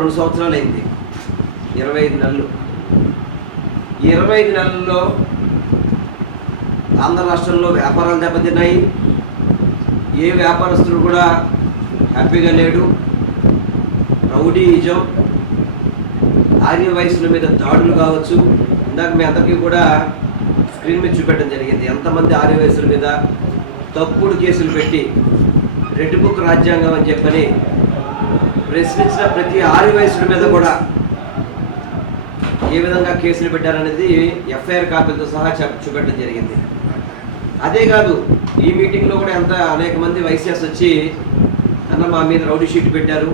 2 సంవత్సరాలు అయింది, 25 నెలలు. ఈ 25 నెలల్లో ఆంధ్ర రాష్ట్రంలో వ్యాపారాలు దెబ్బతిన్నాయి. ఏ వ్యాపారస్తులు కూడా హ్యాపీగా లేడు. రౌడీయిజం, ఆర్య వయసుల మీద దాడులు కావచ్చు. ఇందాక మీ అందరికీ కూడా స్క్రీన్ మీద చూపెట్టడం జరిగింది. ఎంతమంది ఆర్య వయసుల మీద తప్పుడు కేసులు పెట్టి రెడ్ బుక్ రాజ్యాంగం అని చెప్పని ప్రశ్నించిన ప్రతి ఆర్య వయసుల మీద కూడా ఏ విధంగా కేసులు పెట్టారనేది ఎఫ్ఐఆర్ కాపీలతో సహా చూపెట్టడం జరిగింది. అదే కాదు, ఈ మీటింగ్లో కూడా అనేక మంది వైసీఎస్ వచ్చి అన్న మా మీద రౌడీ షీట్ పెట్టారు,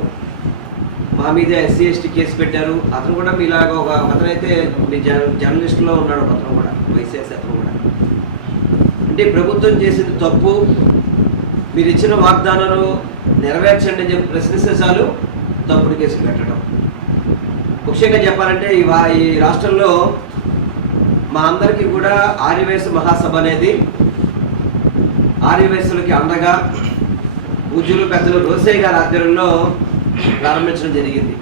మా మీద ఎస్సీ ఎస్టీ కేసు పెట్టారు. అతను కూడా మీలాగా అతనైతే మీ జర్నలిస్టులో ఉన్నాడు, అతను కూడా వైసీఎస్ అతను కూడా. అంటే ప్రభుత్వం చేసేది తప్పు, మీరు ఇచ్చిన వాగ్దానాలు నెరవేర్చండి అని చెప్పి ప్రశ్నిస్తే చాలు తప్పుడు కేసులు పెట్టడం. ముఖ్యంగా చెప్పాలంటే ఈ రాష్ట్రంలో మా అందరికీ కూడా ఆర్యవైశ్య మహాసభ అనేది ఆర్యవైశ్యులకి అండగా పూజ్యులు పెద్దలు రోసయ్య గారి ఆధ్వర్యంలో ప్రారంభించడం జరిగింది.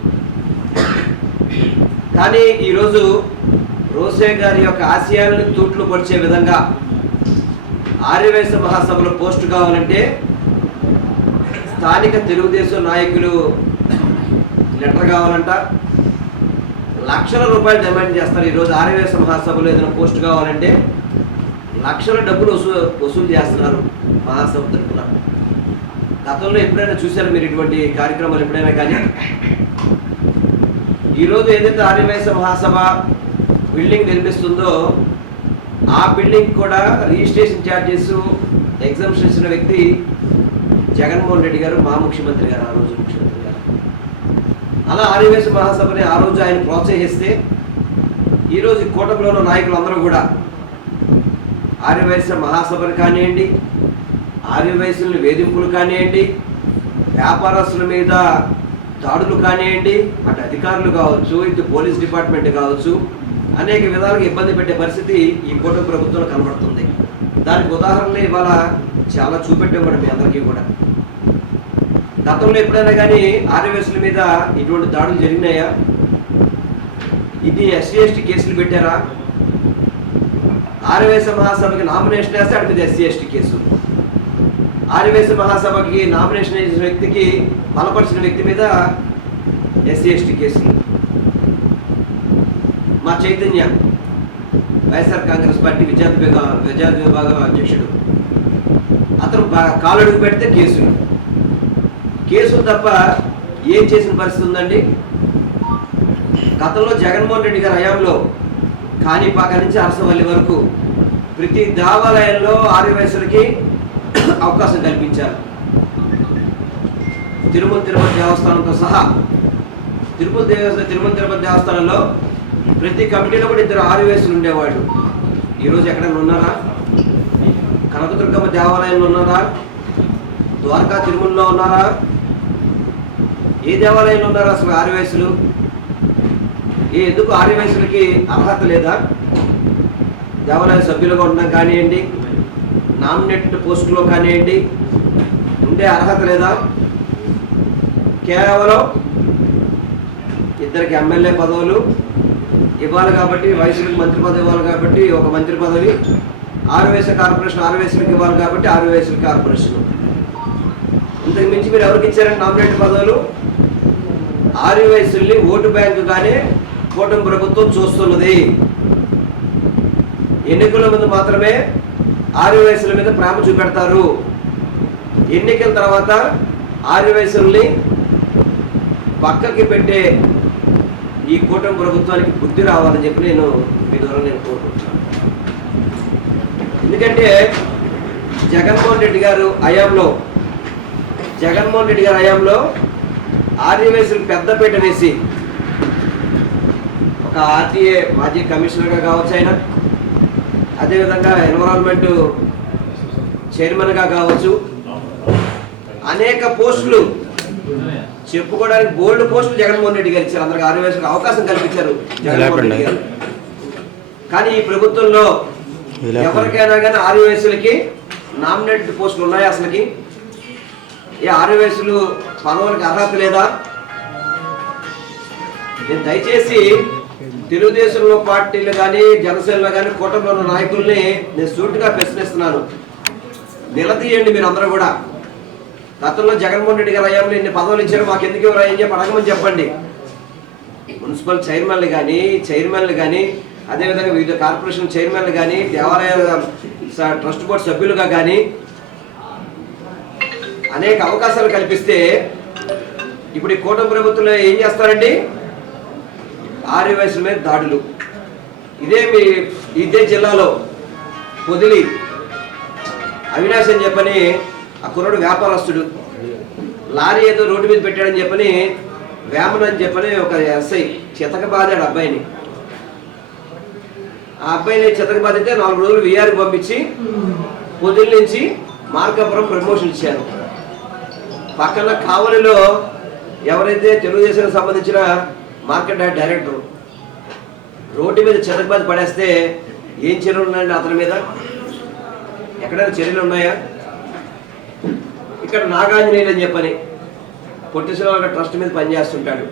కానీ ఈరోజు రోసయ్య గారి యొక్క ఆశయాలను తూట్లు పొడిచే విధంగా ఆర్యవైశ్య మహాసభలో పోస్టు కావాలంటే స్థానిక తెలుగుదేశం నాయకులు లెటర్ కావాలంట, లక్షల రూపాయలు డిమాండ్ చేస్తారు. ఈరోజు ఆర్యవైశ్య మహాసభలో ఏదైనా పోస్ట్ కావాలంటే లక్షల డబ్బులు వసూలు చేస్తున్నారు మహాసభ తరఫున. గతంలో ఎప్పుడైనా చూశారు మీరు ఇటువంటి కార్యక్రమాలు ఎప్పుడైనా? కానీ ఈరోజు ఏదైతే ఆర్యవైశ్య మహాసభ బిల్డింగ్ నిర్మిస్తుందో ఆ బిల్డింగ్ కూడా రిజిస్ట్రేషన్ ఛార్జెస్ ఎగ్జామ్షన్ ఇచ్చిన వ్యక్తి జగన్మోహన్ రెడ్డి గారు, మా ముఖ్యమంత్రి గారు, ఆ రోజు ముఖ్యమంత్రి గారు. అలా ఆర్యవైశ్య మహాసభని ఆ రోజు ఆయన ప్రోత్సహిస్తే ఈరోజు కూటమిలో ఉన్న నాయకులు అందరూ కూడా ఆర్యవైశ్య మహాసభలు కానివ్వండి, ఆర్యవైశ్యుల వేధింపులు కానివ్వండి, వ్యాపారస్తుల మీద దాడులు కానివ్వండి, అటు అధికారులు కావచ్చు, ఇటు పోలీస్ డిపార్ట్మెంట్ కావచ్చు, అనేక విధాలుగా ఇబ్బంది పెట్టే పరిస్థితి ఈ కూటమి ప్రభుత్వంలో కనబడుతుంది. దానికి ఉదాహరణలు ఇవాళ చాలా చూపెట్టాం కూడా మీ అందరికీ కూడా. గతంలో ఎప్పుడైనా కానీ ఆర్యవైశ్యుల మీద ఇటువంటి దాడులు జరిగినాయా? ఇది ఎస్సీ ఎస్టీ కేసులు పెట్టారా? ఆర్యవైశ్య మహాసభకి నామినేషన్ వేస్తే అటు మీద ఎస్సీ ఎస్టీ కేసు, ఆర్యవైశ్య మహాసభకి నామినేషన్ వేసిన వ్యక్తికి బలపరిచిన వ్యక్తి మీద ఎస్సీ ఎస్టీ కేసులు. మా చైతన్య వైఎస్ఆర్ కాంగ్రెస్ పార్టీ విద్యార్థి విభాగం అధ్యక్షుడు, అతను కాలడుగు పెడితే కేసులు తప్ప ఏం చేసిన పరిస్థితి ఉందండి? గతంలో జగన్మోహన్ రెడ్డి గారి హయాంలో కాణిపాక నుంచి అరసవల్లి వరకు ప్రతి దేవాలయంలో ఆర్యవైశ్యులకి అవకాశం కల్పించారు. తిరుపతి దేవస్థానంతో సహా తిరుపతి దేవస్థానంలో ప్రతి కమిటీలో కూడా 2 ఆర్యవైశ్యులు ఉండేవాళ్ళు. ఈరోజు ఎక్కడైనా ఉన్నారా? కనకదుర్గమ్మ దేవాలయంలో ఉన్నారా? ద్వారకా తిరుమలలో ఉన్నారా? ఏ దేవాలయంలో ఉన్నారా అసలు ఆర్యవైశ్యులు? ఎందుకు ఆర్యవైశ్యులకి అర్హత లేదా? దేవాలయ సభ్యులుగా ఉండడం కానివ్వండి, నామినేటెడ్ పోస్టులో కానివ్వండి ఉండే అర్హత లేదా? కేవలం 2 ఎమ్మెల్యే పదవులు ఇవ్వాలి కాబట్టి, వయసులకు మంత్రి పదవి ఇవ్వాలి కాబట్టి ఒక మంత్రి పదవి, ఆర్యవైశ్య కార్పొరేషన్ ఆర్యవైశ్యులకు ఇవ్వాలి కాబట్టి ఆర్యవైశ్యుల కార్పొరేషన్. ఇంతకు మించి మీరు ఎవరికి ఇచ్చారంటే నామినేటెడ్ పదవులు? ఆర్యవైశ్యుల్ని ఓటు బ్యాంకుగానే కూటమి ప్రభుత్వం చూస్తున్నది. ఎన్నికల ముందు మాత్రమే ఆర్యవైశ్యుల మీద ప్రేమ చూపెడతారు. ఎన్నికల తర్వాత ఆర్యవైశ్యుల్ని పక్కకి పెట్టే ఈ కూటమి ప్రభుత్వానికి బుద్ధి రావాలని చెప్పి నేను మీ ద్వారా కోరుకుంటున్నాను. ఎందుకంటే జగన్మోహన్ రెడ్డి గారు హయాంలో ఆర్యవైశ్యులకు పెద్దపీట వేసి ఒక ఆర్టీఏ మాజీ కమిషనర్గా కావచ్చు, ఆయన అదేవిధంగా ఎన్విరాన్మెంట్ చైర్మన్గా కావచ్చు, అనేక పోస్టులు చెప్పుకోవడానికి బోల్డ్ పోస్టులు జగన్మోహన్ రెడ్డి గారు ఇచ్చారు. అందరికి ఆర్యవైశ్యులకు అవకాశం కల్పించారు జగన్మోహన్ రెడ్డి గారు. కానీ ఈ ప్రభుత్వంలో ఎవరికైనా కానీ ఆర్యవైశ్యులకి నామినేటెడ్ పోస్టులు ఉన్నాయా? అసలుకి ఏ ఆర్యవైశ్యులు పదవులకు అర్హత లేదా? నేను దయచేసి తెలుగుదేశంలో పార్టీలు కానీ జనసేనలో కానీ కూటమిలో ఉన్న నాయకుల్ని నేను సూటిగా ప్రశ్నిస్తున్నాను. నిలదీయండి మీరు అందరూ కూడా. గతంలో జగన్మోహన్ రెడ్డి గారు అయ్యాము ఇన్ని పదవులు ఇచ్చారు, మాకు ఎందుకు ఎవరు అయ్యని చెప్పి అడగమని చెప్పండి. మున్సిపల్ చైర్మన్లు కానీ అదేవిధంగా వివిధ కార్పొరేషన్ చైర్మన్లు కానీ దేవాలయ ట్రస్ట్ బోర్డు సభ్యులుగా కానీ అనేక అవకాశాలు కల్పిస్తే ఇప్పుడు ఈ కూటమి ప్రభుత్వంలో ఏం చేస్తారండి? ఆర్యవైశ్యుల మీద దాడులు. ఇదే జిల్లాలో పొదిలి అవినాష్ అని చెప్పని ఆ కుర్రాడు వ్యాపారస్తుడు లారీ ఏదో రోడ్డు మీద పెట్టాడని చెప్పని వేమన్ అని చెప్పని ఒక ఎస్ఐ చితక బాధాడు అబ్బాయిని. ఆ అబ్బాయిని చితక బాధితే 4 రోజులు విఆర్కి పంపించి పొదిలి నుంచి మార్కాపురం ప్రమోషన్ ఇచ్చారు. పక్కన కావలిలో ఎవరైతే తెలుగుదేశానికి సంబంధించిన మార్కెట్ డైరెక్టర్ రోడ్డు మీద చితకబాది పడేస్తే ఏం చర్యలు ఉన్నాయండి అతని మీద? ఎక్కడైనా చర్యలు ఉన్నాయా? ఇక్కడ నాగాంజనేయులు అని చెప్పని పొట్టిశ్వర ట్రస్ట్ మీద పనిచేస్తుంటాడు.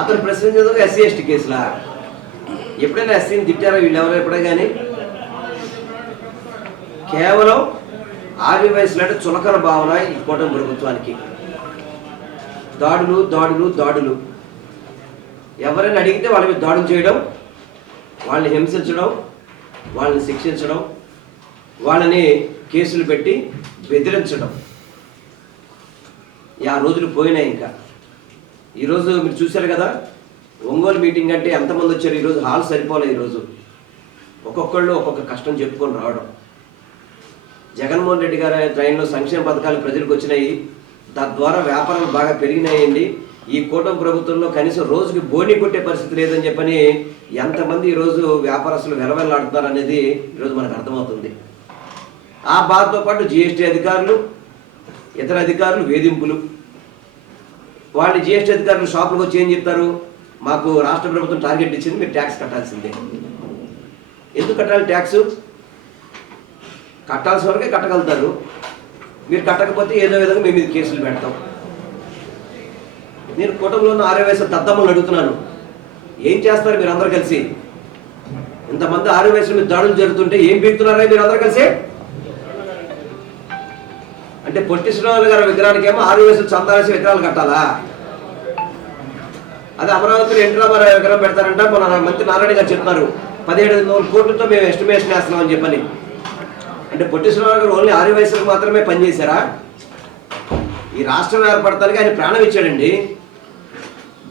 అతను ప్రశ్నించేందుకు ఎస్సీ ఎస్టీ కేసులా? ఎప్పుడైనా ఎస్సీని తిట్టారా వీళ్ళు ఎవరు ఎప్పుడే కానీ? కేవలం ఆర్యవైశ్యులు అంటే చులకన భావన ఈ కూటమి ప్రభుత్వానికి. దాడులు దాడులు దాడులు. ఎవరైనా అడిగితే వాళ్ళ మీద దాడులు చేయడం, వాళ్ళని హింసించడం, వాళ్ళని శిక్షించడం, వాళ్ళని కేసులు పెట్టి బెదిరించడం. ఆ రోజులు పోయినాయి. ఇంకా ఈరోజు మీరు చూశారు కదా, ఒంగోలు మీటింగ్ అంటే ఎంతమంది వచ్చారు? ఈరోజు హాల్ సరిపోలే. ఈరోజు ఒక్కొక్కళ్ళు ఒక్కొక్క కష్టం చెప్పుకొని రావడం. జగన్మోహన్ రెడ్డి గారి ట్రైన్లో సంక్షేమ పథకాలు ప్రజలకు వచ్చినాయి, తద్వారా వ్యాపారాలు బాగా పెరిగినాయండి. ఈ కూటమి ప్రభుత్వంలో కనీసం రోజుకి బోని కొట్టే పరిస్థితి లేదని చెప్పని ఎంతమంది ఈరోజు వ్యాపారస్తులు వెలవెల్లాడుతున్నారు అనేది ఈరోజు మనకు అర్థమవుతుంది. ఆ బాధతో పాటు జిఎస్టీ అధికారులు, ఇతర అధికారులు వేధింపులు. వాళ్ళు జిఎస్టీ అధికారులు షాపులకు వచ్చి ఏం చెప్తారు? మాకు రాష్ట్ర ప్రభుత్వం టార్గెట్ ఇచ్చింది, మీరు ట్యాక్స్ కట్టాల్సిందే. ఎందుకు కట్టాలి ట్యాక్స్? కట్టాల్సిన వరకే కట్టగలుగుతారు. మీరు కట్టకపోతే ఏదో విధంగా మేము ఇది కేసులు పెడతాం. నేను కూటమిలో ఉన్న ఆర్యవైశ్య దద్దమ్మలు అడుగుతున్నాను, ఏం చేస్తారు మీరు అందరూ కలిసి? ఇంతమంది ఆర్యవైశ్యుల మీద దాడులు జరుగుతుంటే ఏం పీకుతున్నారా మీరు అందరూ కలిసి? అంటే పొట్టి శ్రీరాములు గారి విగ్రహానికి ఏమో ఆర్యవైశ్యులు చందాలేసి విగ్రహాలు కట్టాలా? అదే అమరావతిలో ఎన్టీ రామారావు విగ్రహం పెడతారంట. మన మంత్రి నారాయణ గారు చెప్తున్నారు 1700 కోట్లతో మేము ఎస్టిమేషన్ వేస్తున్నాం అని చెప్పని. అంటే పొట్టి శ్రీరాములు గారు ఓన్లీ ఆర్యవైశ్యులకు మాత్రమే పనిచేశారా? ఈ రాష్ట్రం ఏర్పడటానికి ఆయన ప్రాణం ఇచ్చాడండి.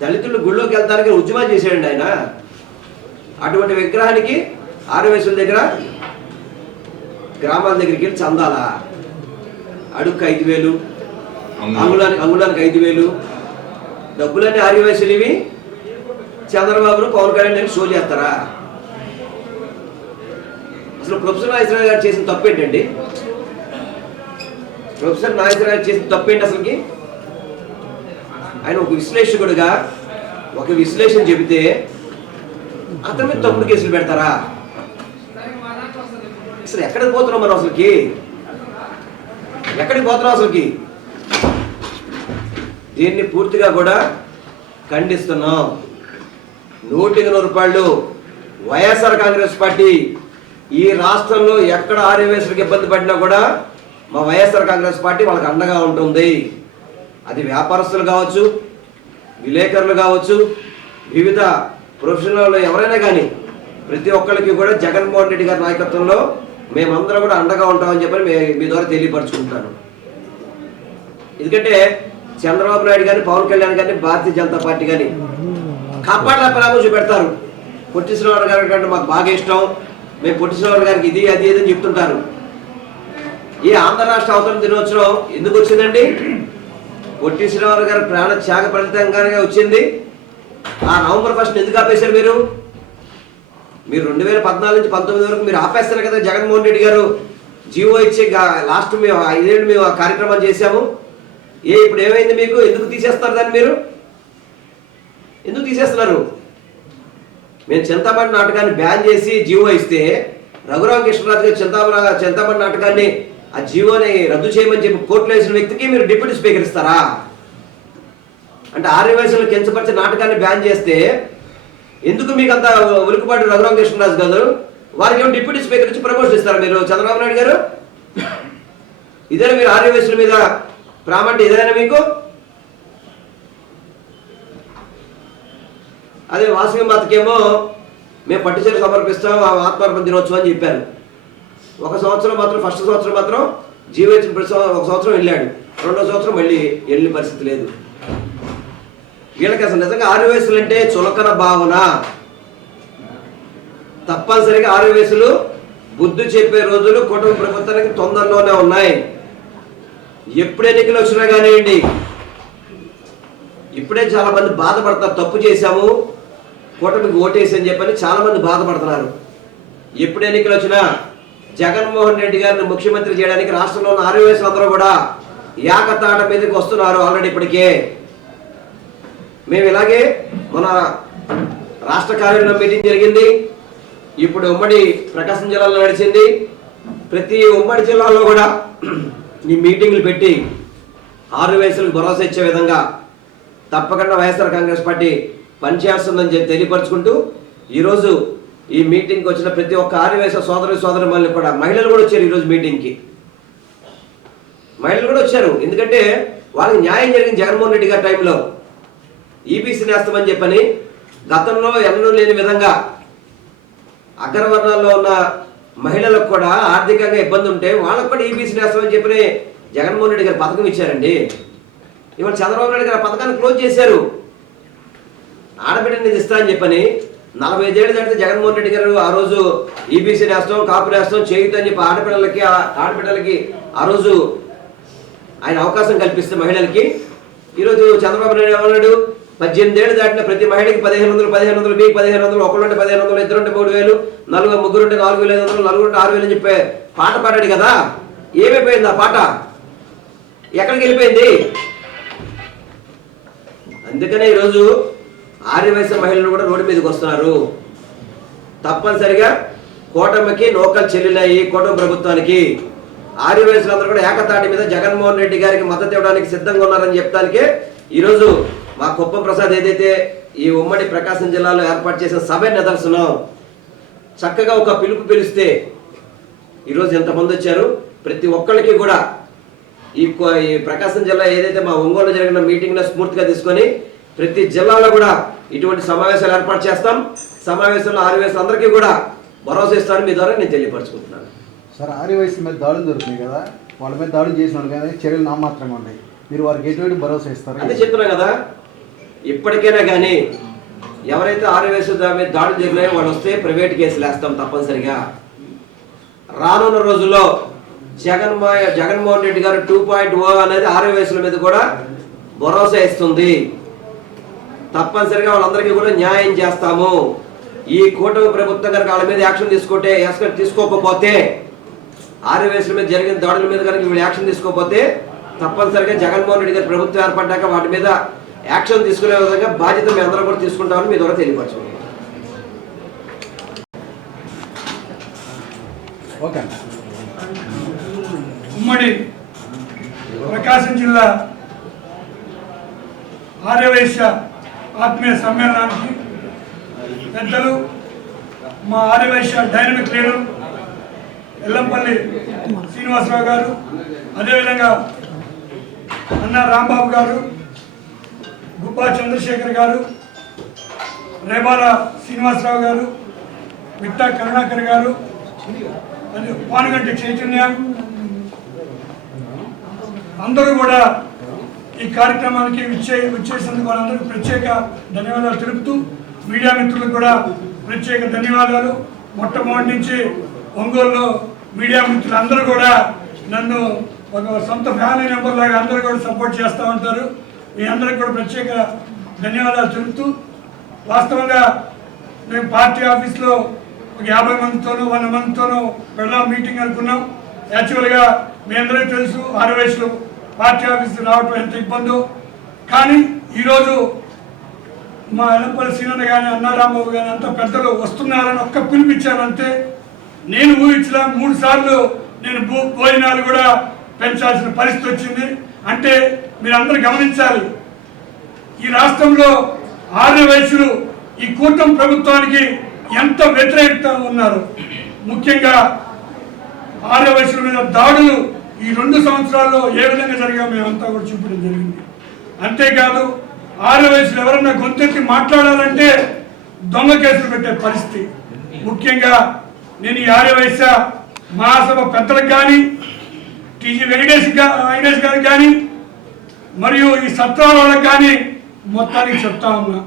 దళితులు గుళ్ళోకి వెళ్తానికి ఉద్యమం చేశాడండి ఆయన. అటువంటి విగ్రహానికి ఆర్యవైశ్యుల దగ్గర గ్రామాల దగ్గరికి వెళ్ళి చందాలా? అడుక్కు 5,000, అంగుళానికి 5,000 డబ్బులన్నీ ఆర్యవైశ్యులు. ఇవి చంద్రబాబును పవన్ కళ్యాణ్ షో చేస్తారా? అసలు ప్రొఫెసర్ నాగేశ్వరరావు గారు చేసిన తప్పు ఏంటండి? ప్రొఫెసర్ నాగేశ్వరరావు గారు చేసిన తప్పు ఏంటి అసలుకి? ఆయన ఒక విశ్లేషకుడుగా ఒక విశ్లేషణ చెబితే అతని మీద తప్పుడు కేసులు పెడతారా? అసలు ఎక్కడికి పోతున్నాం మనం? అసలుకి ఎక్కడికి పోతున్నాం అసలుకి? దీన్ని పూర్తిగా కూడా ఖండిస్తున్నాం. 100% వైఎస్ఆర్ కాంగ్రెస్ పార్టీ ఈ రాష్ట్రంలో ఎక్కడ ఆర్యవైశ్యులకు ఇబ్బంది పడినా కూడా మా వైఎస్ఆర్ కాంగ్రెస్ పార్టీ వాళ్ళకి అండగా ఉంటుంది. అది వ్యాపారస్తులు కావచ్చు, విలేకరులు కావచ్చు, వివిధ ప్రొఫెషనల్ ఎవరైనా కానీ ప్రతి ఒక్కరికి కూడా జగన్మోహన్ రెడ్డి గారి నాయకత్వంలో మేమందరం కూడా అండగా ఉంటామని చెప్పని మీ ద్వారా తెలియపరచుకుంటాను. ఎందుకంటే చంద్రబాబు నాయుడు కానీ, పవన్ కళ్యాణ్ కానీ, భారతీయ జనతా పార్టీ కానీ కాపాడల ప్రేమ చూపెడతారు. పొట్టి శ్రీరాములు గారి కంటే మాకు బాగా ఇష్టం, మేము పొట్టి శ్రీరాములు గారికి ఇది అది ఏదని చెప్తుంటారు. ఈ ఆంధ్ర రాష్ట్ర అవతరణ దినోత్సవం ఎందుకు వచ్చిందండి? పొట్టి శ్రీరాములు గారి ప్రాణ త్యాగ ఫలితంగానే వచ్చింది. ఆ నవంబర్ 1 ఎందుకు ఆపేశారు మీరు? మీరు 2014 నుంచి 19 వరకు మీరు ఆపేస్తారు కదా. జగన్మోహన్ రెడ్డి గారు జీవో ఇచ్చే లాస్ట్ మేము 5 ఏళ్ళు మేము ఆ కార్యక్రమాలు చేశాము. ఇప్పుడు ఏమైంది మీకు? ఎందుకు తీసేస్తారు దాన్ని? మీరు ఎందుకు తీసేస్తున్నారు? మేము చింతామణి నాటకాన్ని బ్యాన్ చేసి జీవో ఇస్తే రఘురామ కృష్ణరాజు గారు చింతామణి నాటకాన్ని ఆ జీవోని రద్దు చేయమని చెప్పి కోర్టులో వేసిన వ్యక్తికి మీరు డిప్యూటీ స్పీకర్ ఇస్తారా? అంటే ఆర్య వయసులో కించపరిచే నాటకాన్ని బ్యాన్ చేస్తే ఎందుకు మీకు అంత ఉలికిపాటి రఘురామకృష్ణరాజు గారు వారికి ఏమో డిప్యూటీ స్పీకర్ ఇచ్చి ప్రమోషన్ ఇస్తారు మీరు చంద్రబాబు నాయుడు గారు? ఇదేనా మీరు ఆర్య వయసుల మీద ప్రామంటే ఇదేనా మీకు? అదే వాసవి మాతకేమో మేము పట్టుచీర సమర్పిస్తాం ఆత్మార్పణ దినోత్సవం అని చెప్పారు. ఒక సంవత్సరం మాత్రం ఫస్ట్ సంవత్సరం మాత్రం జీవించిన ఒక సంవత్సరం వెళ్ళాడు, రెండో సంవత్సరం మళ్ళీ వెళ్ళిన పరిస్థితి లేదు. వీళ్ళకి అసలు నిజంగా ఆర్య వయసులు అంటే చులకన భావన. తప్పనిసరిగా ఆర్య వయసులు బుద్ధి చెప్పే రోజులు కుటుంబ ప్రభుత్వానికి తొందరలోనే ఉన్నాయి. ఎప్పుడు ఎన్నికలు వచ్చినా కానివ్వండి, ఇప్పుడే చాలా మంది బాధపడతారు. తప్పు చేశాము, కూటమికి ఓటేసి అని చెప్పని చాలా మంది బాధపడుతున్నారు. ఎప్పుడు ఎన్నికలు వచ్చినా జగన్మోహన్ రెడ్డి గారిని ముఖ్యమంత్రి చేయడానికి రాష్ట్రంలో ఉన్న ఆర్య వయసులు అందరూ కూడా ఏకతాట మీదకి వస్తున్నారు ఆల్రెడీ ఇప్పటికే. మేము ఇలాగే మన రాష్ట్ర కార్యాలయంలో మీటింగ్ జరిగింది, ఇప్పుడు ఉమ్మడి ప్రకాశం జిల్లాలో నడిచింది. ప్రతి ఉమ్మడి జిల్లాలో కూడా ఈ మీటింగ్లు పెట్టి ఆర్య వయసులకు భరోసా ఇచ్చే విధంగా తప్పకుండా వైఎస్ఆర్ కాంగ్రెస్ పార్టీ పనిచేస్తుందని చెప్పి తెలియపరుచుకుంటూ ఈరోజు ఈ మీటింగ్కి వచ్చిన ప్రతి ఒక్క ఆర్య వయసు సోదరులు కూడా మహిళలు కూడా వచ్చారు. ఈరోజు మీటింగ్కి మహిళలు కూడా వచ్చారు, ఎందుకంటే వాళ్ళకి న్యాయం జరిగింది. జగన్మోహన్ రెడ్డి గారి టైంలో ఈబీసీ నేస్తామని చెప్పని గతంలో ఎన్నడూ లేని విధంగా అగ్రవర్ణాల్లో ఉన్న మహిళలకు కూడా ఆర్థికంగా ఇబ్బంది ఉంటే వాళ్ళకు కూడా ఈబీసీ నేస్తామని చెప్పని జగన్మోహన్ రెడ్డి గారు పథకం ఇచ్చారండి. ఇవాళ చంద్రబాబు నాయుడు గారు ఆ పథకాన్ని క్లోజ్ చేశారు. ఆడబిడ్డని ఇస్తా అని చెప్పని 45 ఏళ్ళు దాటితే జగన్మోహన్ రెడ్డి గారు ఆ రోజు ఈబీసీ నేస్తాం, కాపు నేస్తాం, చేయుత అని చెప్పి ఆడబిడ్డలకి ఆ రోజు ఆయన అవకాశం కల్పిస్తే మహిళలకి, ఈరోజు చంద్రబాబు నాయుడు ఏమన్నాడు, 18 ఏళ్ళు దాటిన ప్రతి మహిళకి 1500 మీకు 1500, ఒకళ్ళంటే 1500, ఇద్దరుంటే 3000, ముగ్గురుంటే 4500, నలుగురుంటే 6000 అని చెప్పే పాట పాడాడు కదా. ఏమైపోయింది ఆ పాట? ఎక్కడికి వెళ్ళిపోయింది? అందుకనే ఈరోజు ఆర్య వయసు మహిళలు కూడా రోడ్డు మీదకి వస్తున్నారు. తప్పనిసరిగా కూటమికి నోకలు చెల్లినాయి. కూటమి ప్రభుత్వానికి ఆర్య వయసులందరూ కూడా ఏకతాటి మీద జగన్మోహన్ రెడ్డి గారికి మద్దతు ఇవ్వడానికి సిద్ధంగా ఉన్నారని చెప్తానికే ఈరోజు మా కుప్పం ప్రసాద్ ఏదైతే ఈ ఉమ్మడి ప్రకాశం జిల్లాలో ఏర్పాటు చేసిన సభ నిదర్శనం. చక్కగా ఒక పిలుపు పిలిస్తే ఈరోజు ఎంతమంది వచ్చారు. ప్రతి ఒక్కరికి కూడా ఈ ప్రకాశం జిల్లా ఏదైతే మా ఒంగోలు జరిగిన మీటింగ్లో స్ఫూర్తిగా తీసుకొని ప్రతి జిల్లాలో కూడా ఇటువంటి సమావేశాలు ఏర్పాటు చేస్తాం. సమావేశంలో ఆర్య వయసు అందరికీ కూడా భరోసా ఇస్తాను మీ ద్వారా నేను తెలియపరచుకుంటున్నాను. సార్, ఆర్య వయసు మీద దాడులు జరుగుతున్నాయి కదా, వాళ్ళ మీద దాడులు చేసిన వాళ్ళు కానీ చర్యలు నామాత్రంగా ఉన్నాయి. మీరు వారికి ఎటువంటి భరోసా ఇస్తారు? అదే చెప్తున్నాం కదా, ఇప్పటికైనా కానీ ఎవరైతే ఆర్య వయసు మీద దాడులు జరిగినాయో వాళ్ళు వస్తే ప్రైవేట్ కేసులు వేస్తాం తప్పనిసరిగా. రానున్న రోజుల్లో జగన్మోహన్ రెడ్డి గారు 2.0 అనేది ఆర్య వయసుల మీద కూడా భరోసా ఇస్తుంది. తప్పనిసరిగా వాళ్ళందరికీ కూడా న్యాయం చేస్తాము. ఈ కూటమి ప్రభుత్వం కనుక వాళ్ళ మీద యాక్షన్ తీసుకోకపోతే, ఆర్య వయసుల మీద జరిగిన దాడుల మీద కనుక వీళ్ళు యాక్షన్ తీసుకోకపోతే తప్పనిసరిగా జగన్మోహన్ రెడ్డి గారి ప్రభుత్వం ఏర్పడ్డాక వాటి మీద యాక్షన్ తీసుకునే విధంగా బాధ్యత మేము అందరం కూడా తీసుకుంటామని మీ ద్వారా తెలియపరచుకుంటాం. ఓకే. ఉమ్మడి ప్రకాశం జిల్లా ఆర్యవైశ్య ఆత్మీయ సమ్మేళనానికి పెద్దలు, మా ఆర్యవైశ్య డైనమిక్ లీడర్ ఎల్లంపల్లి శ్రీనివాసరావు గారు, అదేవిధంగా అన్న రాంబాబు గారు, గుబ్బా చంద్రశేఖర్ గారు, రేబాల శ్రీనివాసరావు గారు, మిట్టా కరుణాకర్ గారు, పానుగంటి చైతన్య, అందరూ కూడా ఈ కార్యక్రమానికి విచ్చేసేందుకు వాళ్ళందరికీ ప్రత్యేక ధన్యవాదాలు తెలుపుతూ, మీడియా మిత్రులకు కూడా ప్రత్యేక ధన్యవాదాలు. మొట్టమొదటి నుంచి ఒంగోలులో మీడియా మిత్రులు అందరూ కూడా నన్ను ఒక సొంత ఫ్యామిలీ మెంబర్ లాగా అందరూ కూడా సపోర్ట్ చేస్తూ ఉంటారు. మీ అందరికి కూడా ప్రత్యేక ధన్యవాదాలు తెలుపుతూ, వాస్తవంగా మేము పార్టీ ఆఫీస్లో ఒక 50 మందితోనూ 100 మందితోనూ పెళ్ళ మీటింగ్ అనుకున్నాం. యాక్చువల్గా మీ అందరికీ తెలుసు ఆర్య వయసులో పార్టీ ఆఫీస్కి రావటం ఎంత ఇబ్బందో. కానీ ఈరోజు మా ఎల్లంపల్లి శ్రీనన్న కానీ అన్నారాంబాబు కానీ అంత పెద్దలు వస్తున్నారని ఒక్క పిలిపించారంతే. నేను ఊహించిన 3 సార్లు నేను భోజనాలు కూడా పెంచాల్సిన పరిస్థితి వచ్చింది. అంటే మీరందరూ గమనించాలి, ఈ రాష్ట్రంలో ఆర్యవైశ్యులు ఈ కూటమి ప్రభుత్వానికి ఎంత వ్యతిరేకత ఉన్నారు. ముఖ్యంగా ఆర్యవైశ్యుల మీద దాడులు ఈ 2 సంవత్సరాల్లో ఏ విధంగా జరిగా మేమంతా కూడా చూపించడం జరిగింది. అంతేకాదు ఆర్యవైశ్యులు ఎవరన్నా గొంతెత్తి మాట్లాడాలంటే దొంగ కేసులు పెట్టే పరిస్థితి. ముఖ్యంగా నేను ఈ ఆర్యవైశ్య మహాసభ పెద్దలకు కానీ టీజీ వెంకటేష్ గారికి కానీ మరియు ఈ సత్రాల వాళ్ళకి కానీ మొత్తానికి చెప్తా ఉన్నా,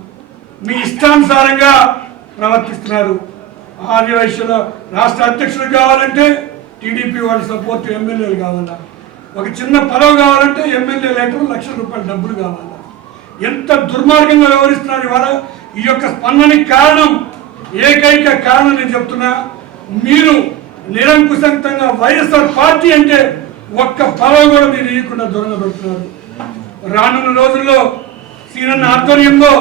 మీ ఇష్టానుసారంగా ప్రవర్తిస్తున్నారు. ఆర్యవైశ్యుల రాష్ట్ర అధ్యక్షులు కావాలంటే టీడీపీ వాళ్ళ సపోర్ట్ ఎమ్మెల్యేలు కావాలా, ఒక చిన్న పదవి కావాలంటే ఎమ్మెల్యే లెటర్ ₹1,00,000 డబ్బులు కావాలా. ఎంత దుర్మార్గంగా వ్యవహరిస్తున్నారు ఇవాళ. ఈ యొక్క స్పందనకి కారణం, ఏకైక కారణం నేను చెప్తున్నా, మీరు నిరంకుశంగా వైఎస్ఆర్ పార్టీ అంటే ఒక్క పదవి కూడా మీరు ఇవ్వకుండా దూరంగా పెడుతున్నారు. రానున్న రోజుల్లో సీనన్న ఆధ్వర్యంలో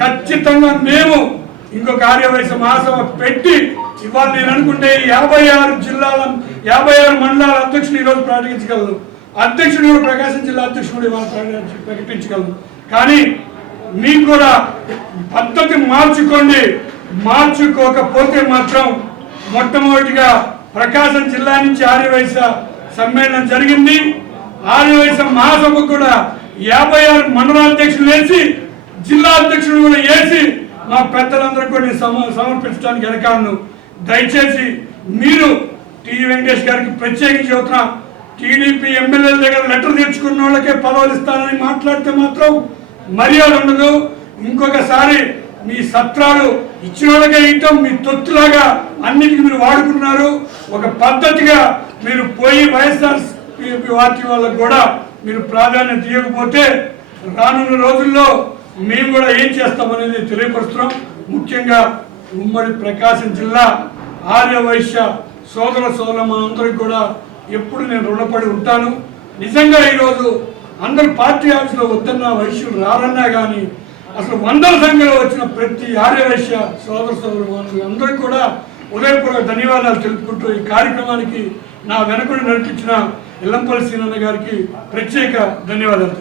ఖచ్చితంగా మేము ఇంకొక ఆర్యవైశ్య మహాసభ పెట్టి ఇవాళ నేను అనుకుంటే 56 జిల్లాల 56 మండలాల అధ్యక్షుడు ఈరోజు ప్రకటించగలరు. అధ్యక్షుడు కూడా ప్రకాశం జిల్లా అధ్యక్షుడు ఇవాళ ప్రకటించగలరు. కానీ మీకు కూడా పద్ధతి మార్చుకోండి. మార్చుకోకపోతే మాత్రం మొట్టమొదటిగా ప్రకాశం జిల్లా నుంచి ఆర్యవైశ్య సమ్మేళనం జరిగింది. ఆర్యవైశ్య మహాసభకు కూడా 56 మండలాధ్యక్షులు వేసి జిల్లా అధ్యక్షుడు కూడా వేసి మా పెద్దలందరూ కూడా సమర్పించడానికి వెనకాలను. దయచేసి మీరు టీజీ వెంకటేష్ గారికి ప్రత్యేకించి చెబుతున్నా, టీడీపీ ఎమ్మెల్యేల దగ్గర లెటర్ తెచ్చుకున్న వాళ్ళకే పదవులు ఇస్తానని మాట్లాడితే మాత్రం మర్యాద ఉండదు. ఇంకొకసారి మీ సత్రాలు ఇచ్చిన వాళ్ళకే ఇవ్వటం మీ తొత్తులాగా అన్నిటికీ మీరు వాడుకున్నారు. ఒక పద్ధతిగా మీరు పోయి వైఎస్ఆర్ పార్టీ వాళ్ళకు కూడా మీరు ప్రాధాన్యత ఇవ్వకపోతే రానున్న రోజుల్లో మేము కూడా ఏం చేస్తామనేది తెలియపరుస్తున్నాం. ముఖ్యంగా ఉమ్మడి ప్రకాశం జిల్లా ఆర్యవైశ్య సోదరులందరికీ కూడా ఎప్పుడు నేను రుణపడి ఉంటాను. నిజంగా ఈరోజు అందరు పార్టీ ఆఫీసులో వద్దన్న వైశ్యులు రారన్నా కానీ అసలు 100ల సంఖ్యలో వచ్చిన ప్రతి ఆర్యవైశ్య సోదరులు అందరికీ కూడా ఉదయపూర్వక ధన్యవాదాలు తెలుపుకుంటూ ఈ కార్యక్రమానికి నా వెనుకను నడిపించిన ఎల్లంపల్లి సీనన్న గారికి ప్రత్యేక ధన్యవాదాలు.